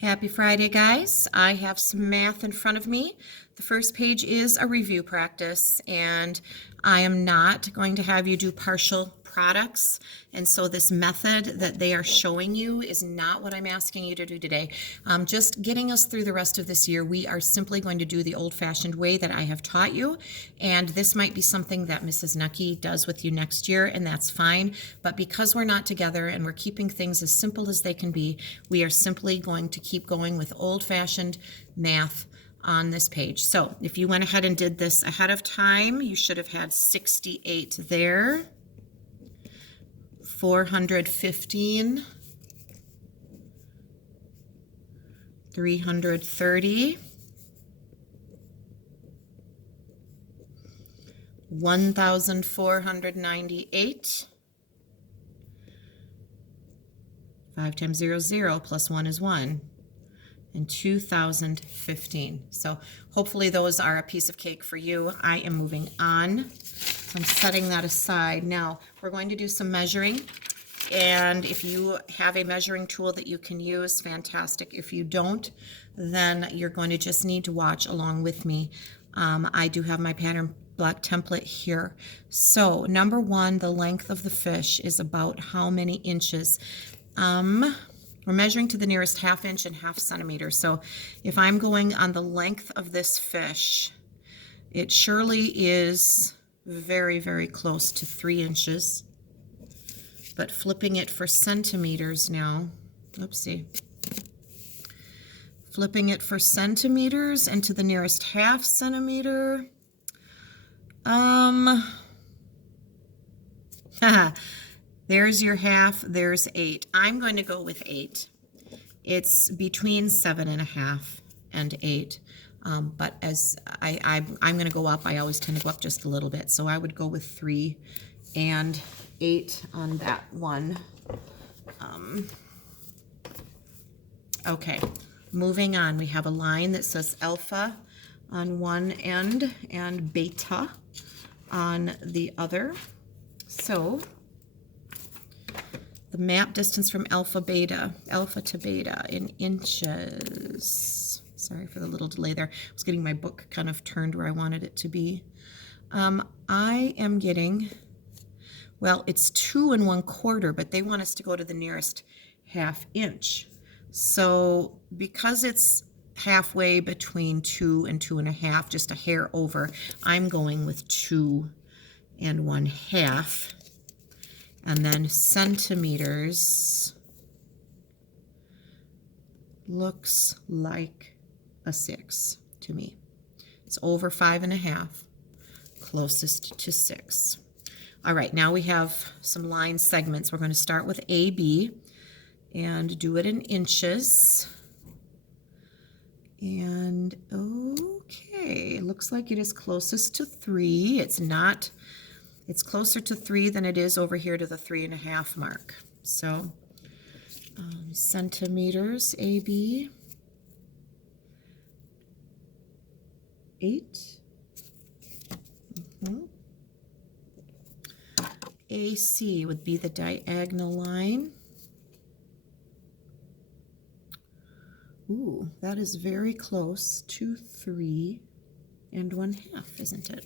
Happy Friday, guys. I have some math in front of me. The first page is a review practice, and I am not going to have you do partial products. And so this method that they are showing you is not what I'm asking you to do today. Just getting us through the rest of this year, we are simply going to do the old-fashioned way that I have taught you. And this might be something that Mrs. Nucky does with you next year, and that's fine. But because we're not together and we're keeping things as simple as they can be, we are simply going to keep going with old-fashioned math on this page. So if you went ahead and did this ahead of time, you should have had 68 there, 415, 330, 1,498, 5 times 0 is 0, plus 1 is 1, and 2,015. So hopefully those are a piece of cake for you. I am moving on. I'm setting that aside. Now we're going to do some measuring. And if you have a measuring tool that you can use, fantastic. If you don't, then you're going to just need to watch along with me. I do have my pattern block template here. So number one, the length of the fish is about how many inches? We're measuring to the nearest ½ inch and ½ centimeter. So if I'm going on the length of this fish, it surely is very, very close to 3 inches. But flipping it for centimeters now, oopsie. Flipping it for centimeters and to the nearest ½ centimeter. There's your half, there's 8. I'm going to go with 8. It's between 7.5 and 8. But as I'm going to go up, I always tend to go up just a little bit. So I would go with 3 and 8 on that one. Okay, moving on. We have a line that says alpha on one end and beta on the other. So the map distance from alpha to beta in inches. Sorry for the little delay there. I was getting my book kind of turned where I wanted it to be. I am getting, well, it's 2 1/4, but they want us to go to the nearest ½ inch. So because it's halfway between 2 and 2.5, just a hair over, I'm going with 2 1/2. And then centimeters looks like a 6 to me. It's over 5.5, closest to 6. All right, now we have some line segments. We're going to start with AB and do it in inches. And okay, looks like it is closest to 3. It's not, it's closer to 3 than it is over here to the 3.5 mark. So centimeters, AB, 8. AC would be the diagonal line. Ooh, that is very close to 3 1/2, isn't it?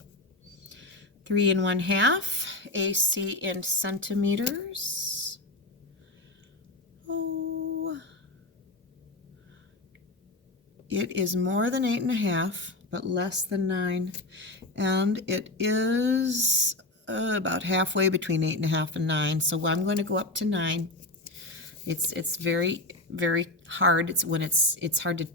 3 1/2, AC in centimeters. Oh, it is more than 8.5, but less than 9, and it is about halfway between 8.5 and 9. So I'm going to go up to 9. It's very, very hard. It's hard to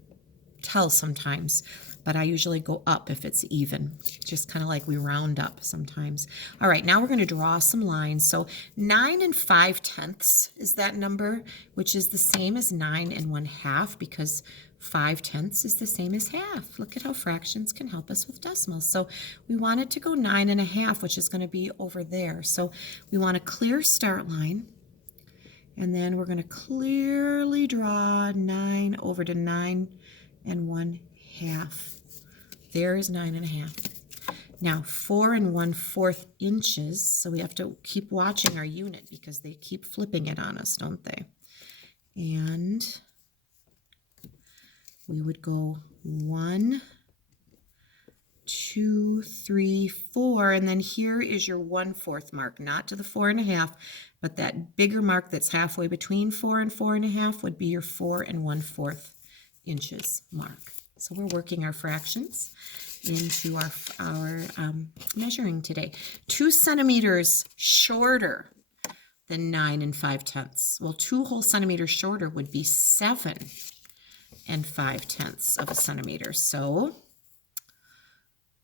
tell sometimes, but I usually go up if it's even. Just kind of like we round up sometimes. All right, now we're going to draw some lines. So 9 5/10 is that number, which is the same as 9 1/2, because 5/10 is the same as half. Look at how fractions can help us with decimals. So we wanted to go 9 1/2, which is going to be over there. So we want a clear start line. And then we're going to clearly draw 9 over to 9 1/2. There is 9 1/2. Now 4 1/4 inches, so we have to keep watching our unit because they keep flipping it on us, don't they? And we would go 1, 2, 3, 4, and then here is your 1/4 mark, not to the 4 1/2, but that bigger mark that's halfway between 4 and 4 1/2 would be your 4 1/4 inches mark. So we're working our fractions into our measuring today. 2 centimeters shorter than 9 5/10. Well, 2 whole centimeters shorter would be 7 5/10 of a centimeter. So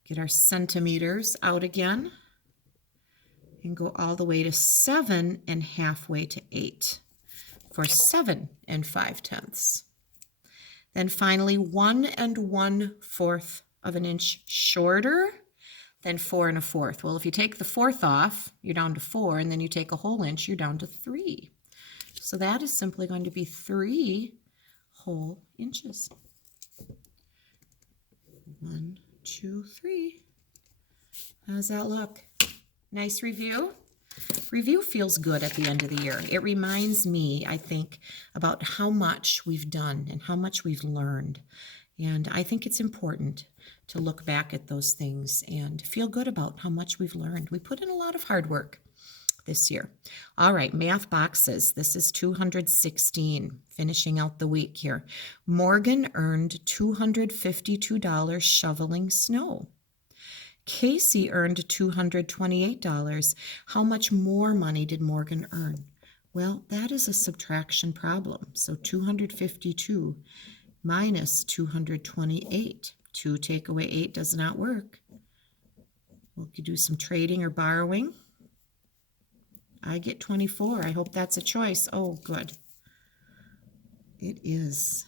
get our centimeters out again and go all the way to 7 and halfway to 8 for 7 5/10. Then finally 1 1/4 of an inch shorter than 4 1/4. Well, if you take the 4th off, you're down to 4, and then you take a whole inch, you're down to 3. So that is simply going to be 3 whole inches. 1, 2, 3. How's that look? Nice review? Review feels good at the end of the year. It reminds me, I think, about how much we've done and how much we've learned. And I think it's important to look back at those things and feel good about how much we've learned. We put in a lot of hard work this year. All right, math boxes. This is 216, finishing out the week here. Morgan earned $252 shoveling snow. Casey earned $228. How much more money did Morgan earn? Well, that is a subtraction problem. So 252 minus 228. 2 take away 8 does not work. We could do some trading or borrowing. I get 24. I hope that's a choice. Oh, good. It is.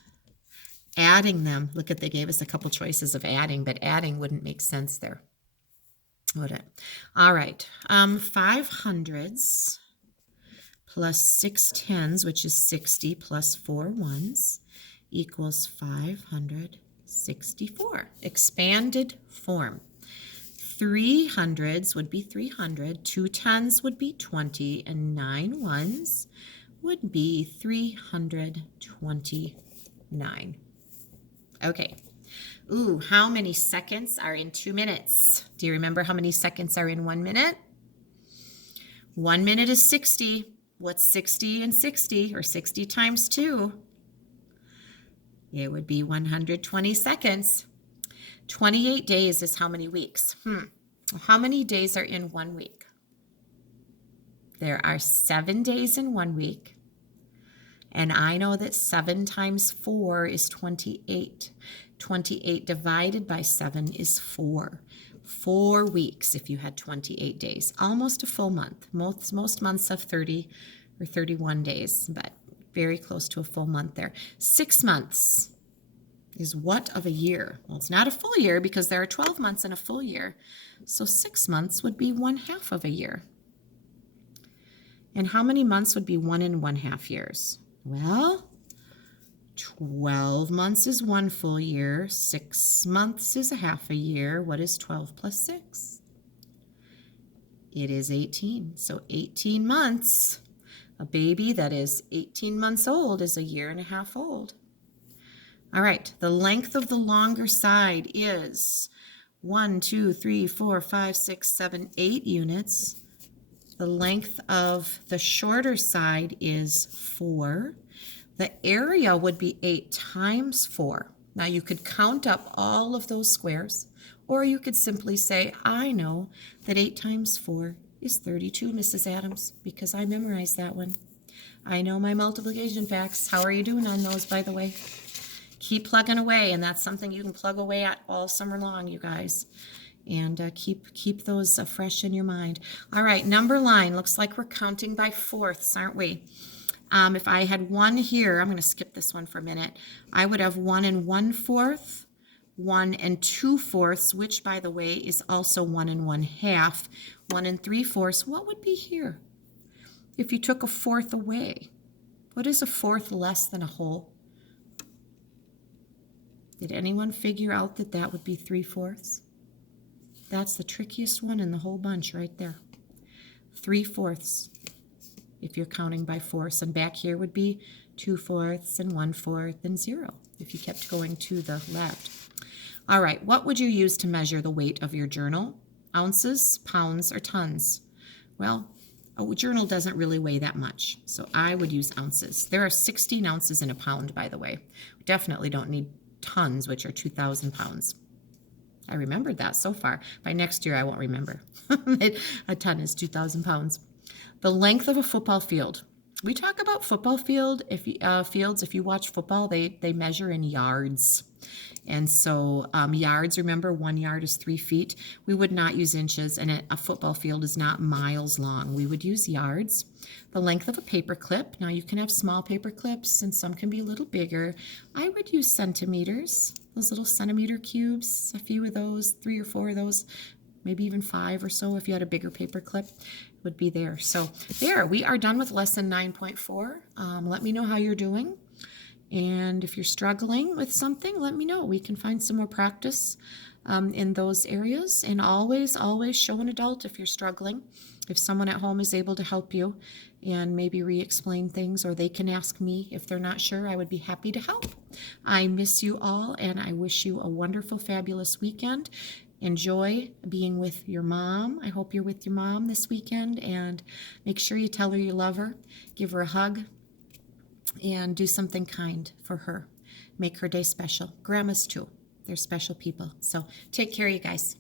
Adding them. Look at, they gave us a couple choices of adding, but adding wouldn't make sense there, would it? All right. 5 hundreds plus 6 tens, which is 60, plus 4 ones equals 564. Expanded form. 3 hundreds would be 300, 2 tens would be 20, and 9 ones would be 329. Okay. Ooh, how many seconds are in 2 minutes? Do you remember how many seconds are in 1 minute? 1 minute is 60. What's 60 and 60, or 60 times 2? It would be 120 seconds. 28 days is how many weeks? How many days are in 1 week? There are 7 days in 1 week. And I know that 7 times 4 is 28. 28 divided by 7 is 4. 4 weeks if you had 28 days. Almost a full month. Most months have 30 or 31 days, but very close to a full month there. 6 months is what of a year? Well, it's not a full year because there are 12 months in a full year. So 6 months would be 1/2 of a year. And how many months would be 1 1/2 years? Well, 12 months is 1 full year. 6 months is 1/2 a year. What is 12 plus 6? It is 18. So 18 months. A baby that is 18 months old is 1.5 years old. All right, the length of the longer side is 1, 2, 3, 4, 5, 6, 7, 8 units. The length of the shorter side is 4. The area would be 8 times 4. Now you could count up all of those squares, or you could simply say, I know that 8 times 4 is 32, Mrs. Adams, because I memorized that one. I know my multiplication facts. How are you doing on those, by the way? Keep plugging away, and that's something you can plug away at all summer long, you guys. And keep those fresh in your mind. All right, number line. Looks like we're counting by fourths, aren't we? If I had 1 here, I'm going to skip this one for a minute. I would have 1 1/4, 1 2/4, which, by the way, is also 1 1/2, 1 3/4. What would be here if you took a fourth away? What is a fourth less than a whole? Did anyone figure out that that would be 3/4? That's the trickiest one in the whole bunch right there. 3/4. if you're counting by fourths. And back here would be 2/4 and 1/4 and 0 if you kept going to the left. All right, what would you use to measure the weight of your journal? Ounces, pounds, or tons? Well, a journal doesn't really weigh that much, so I would use ounces. There are 16 ounces in a pound, by the way. We definitely don't need tons, which are 2,000 pounds. I remembered that so far. By next year, I won't remember. A ton is 2,000 pounds. The length of a football field. We talk about football fields. If you watch football, they measure in yards. And so yards, remember, 1 yard is 3 feet. We would not use inches, and a football field is not miles long. We would use yards. The length of a paper clip. Now, you can have small paper clips, and some can be a little bigger. I would use centimeters, those little centimeter cubes, a few of those, 3 or 4 of those, maybe even 5 or so if you had a bigger paper clip would be there. So there, we are done with lesson 9.4. Let me know how you're doing. And if you're struggling with something, let me know. We can find some more practice in those areas. And always, always show an adult if you're struggling. If someone at home is able to help you and maybe re-explain things, or they can ask me if they're not sure, I would be happy to help. I miss you all, and I wish you a wonderful, fabulous weekend. Enjoy being with your mom. I hope you're with your mom this weekend, and make sure you tell her you love her. Give her a hug. And do something kind for her. Make her day special. Grandmas too. They're special people. So take care, you guys.